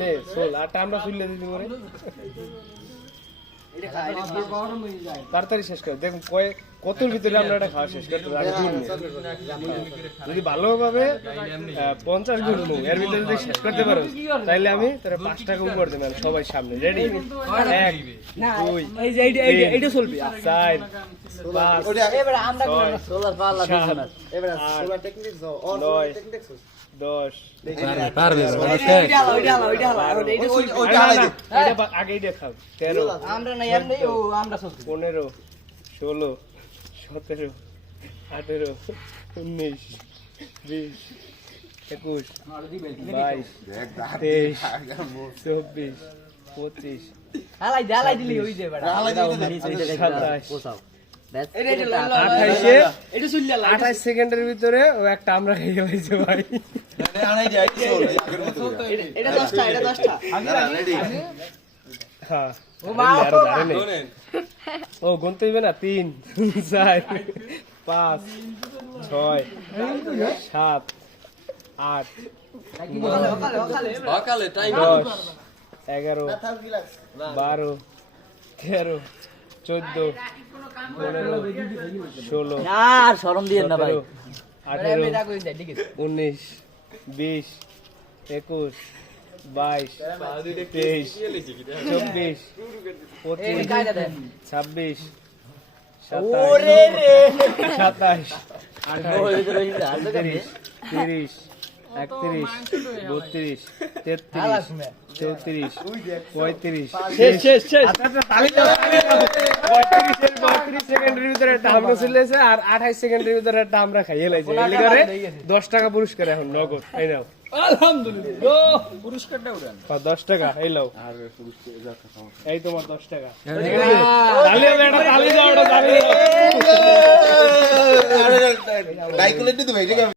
নে চল আটা আমরা চুললে দিদি করে তাড়াতাড়ি শেষ করে দেখুন কতর ভিতরে আমরা এটা খাওয়া শেষ করতে পারি যদি ভালোভাবে 50 গুণ মুখ এর ভিতরে যদি শেষ করতে পারো তাইলে আমি তোরা 5 টাকা উপর দেব সবাই সামনে রেডি 1 2 এই যে এইটা চলবে 4 5 এবারে আমরা সোলার পাল্লা দিছ না এবারে সোলার টেকনিক অন টেকনিক 10 পারবে আগে দেখাও 13 আমরা না এমনি ও আমরা 15 16 17 18 19 20 21 22 23 24 25 হালাই দিলি ওই যে বেটা হালাই দিলি এটা চললা 28 সেকেন্ডের ভিতরে ও একটা আমরা খেয়ে হইছে ভাই এটা 10টা রেডি হ্যাঁ ও মা ও গুনতে হইবে না 3 4 5 6 7 8 সকালে টাইম 10 11 12 13 14 15 16 আর শরম দিয়েন না ভাই 18 19 20 21 22 23 24 25 26 ওরে রে 27 ওই 28 যে 30 31 32 33 34 35 শেষ সেকেন্ডের ভিতরে একটা আমরা চলেছে আর 28 সেকেন্ডের ভিতরে একটা আমরা খাইয়ে লাইছি এলি করে 10 টাকা পুরস্কার এখন নগদ এই নাও আলহামদুলিল্লাহ পুরস্কারটা উড়ান 10 টাকা এই নাও এই তোমার 10 টাকা তালি বেটা তালি দাও তালি দাও বাইকুলেট দিতে ভাই